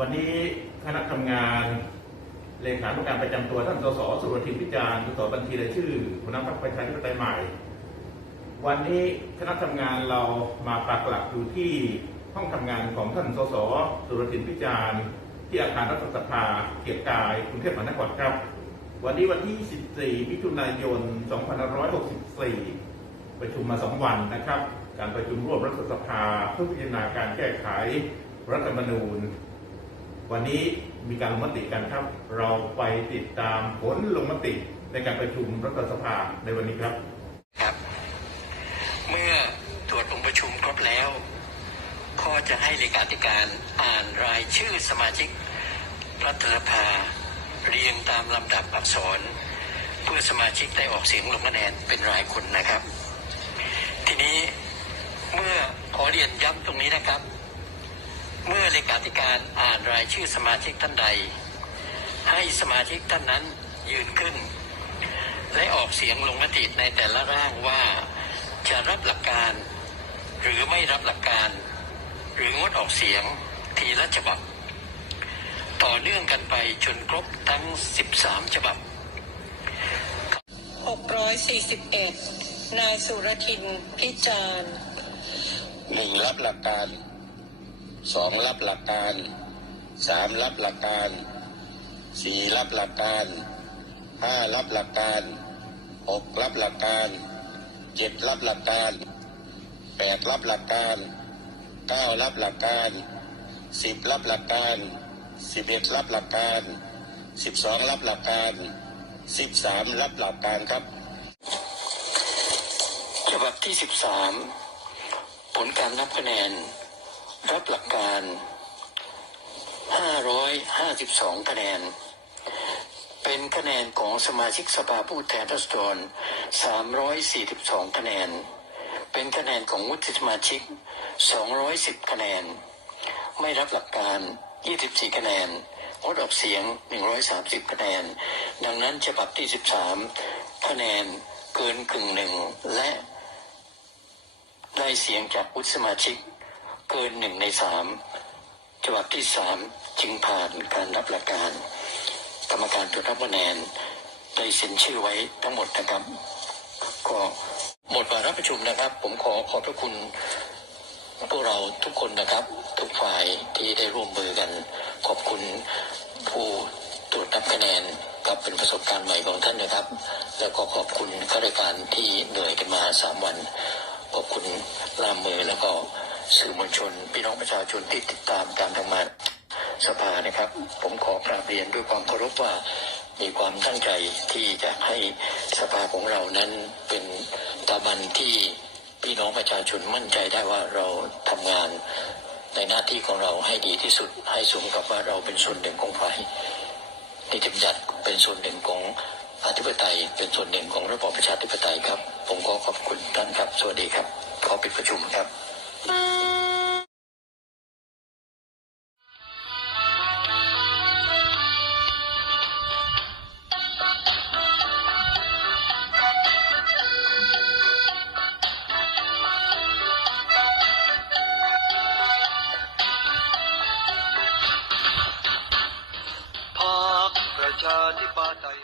วันนี้คณะทำงานเลขานุการประจำตัวท่านสสสุรทินพิจารณ์สสบัญชีรายชื่อหัวหน้าพรรคประชาธิปไตยใหม่ วันนี้คณะทำงานเรามาปักหลักอยู่ที่ห้องทำงานของท่านสสสุรทินพิจารณ์ ที่อาคารรัฐสภาเกียรติกายกรุงเทพมหานครครับ วันนี้วันที่ 14 มิถุนายน 2564 ประชุมมาสองวันนะครับ การประชุมร่วมรัฐสภาเพื่อพิจารณาการแก้ไขรัฐธรรมนูญ วันนี้มีการลงมติกันครับ เราไปติดตามผลลงมติในการประชุมรัฐสภาในวันนี้ครับครับ เมื่อตรวจองค์ประชุมครบแล้ว ก็จะให้เลขาธิการอ่านรายชื่อสมาชิกรัฐสภาเรียงตามลำดับอักษร เพื่อสมาชิกได้ออกเสียงลงคะแนนเป็นรายคนนะครับ ทีนี้เมื่อขอเรียนย้ำตรงนี้นะครับ ธิการอ่านรายชื่อสมาชิกท่านใด ให้สมาชิกท่านนั้นยืนขึ้น และออกเสียงลงมติในแต่ละร่างว่าจะรับหลักการ หรือไม่รับหลักการ หรืองดออกเสียงทีละฉบับ ต่อเนื่องกันไปจนครบทั้ง 13 ฉบับ 641 นายสุรทินพิจารณ์หนึ่งรับหลักการ สองรับหลักการสามรับหลักการสี่รับหลักการห้ารับหลักการหกรับหลักการเจ็ดรับหลักการแปดรับหลักการเก้ารับหลักการสิบรับหลักการสิบเอ็ดรับหลักการสิบสองรับหลักการสิบสามรับหลักการครับฉบับที่13ผลการนับคะแนน รับหลักการ 552 คะแนน เป็นคะแนนของสมาชิกสภาผู้แทนราษฎร 342 คะแนน เป็นคะแนนของวุฒิสมาชิก 210 คะแนน ไม่รับหลักการ 24 คะแนนงดออกเสียง 130 คะแนน ดังนั้นฉบับที่ 13 คะแนนเกินกึ่งหนึ่งและได้เสียงจากวุฒิสมาชิก เกินหนึ่งในสามฉบับที่สามจึงผ่านการรับหลักการ กรรมการตรวจนับคะแนนได้เซ็นชื่อไว้ทั้งหมดนะครับก็หมดวาระประชุมนะครับ ผมขอขอบพระคุณพวกเราทุกคนนะครับ ทุกฝ่ายที่ได้ร่วมมือกัน ขอบคุณผู้ตรวจนับคะแนนกับเป็นประสบการณ์ใหม่ของท่านนะครับ แล้วก็ขอบคุณข้าราชการที่เหนื่อยกันมาสามวัน ขอบคุณล่ามมือแล้วก็ สื่อมวลชน พี่น้องประชาชนที่ติดตามการทำงานสภานะครับ ผมขอกราบเรียนด้วยความเคารพว่ามีความตั้งใจที่จะให้สภาของเรานั้นเป็นตาบันที่พี่น้องประชาชนมั่นใจได้ว่าเราทำงานในหน้าที่ของเราให้ดีที่สุดให้สมกับว่าเราเป็นส่วนหนึ่งของฝ่ายนิติบัญญัติเป็นส่วนหนึ่งของอธิปไตยเป็นส่วนหนึ่งของระบอบประชาธิปไตยครับ ผมขอขอบคุณท่านครับ สวัสดีครับขอปิดประชุมครับ পাতায়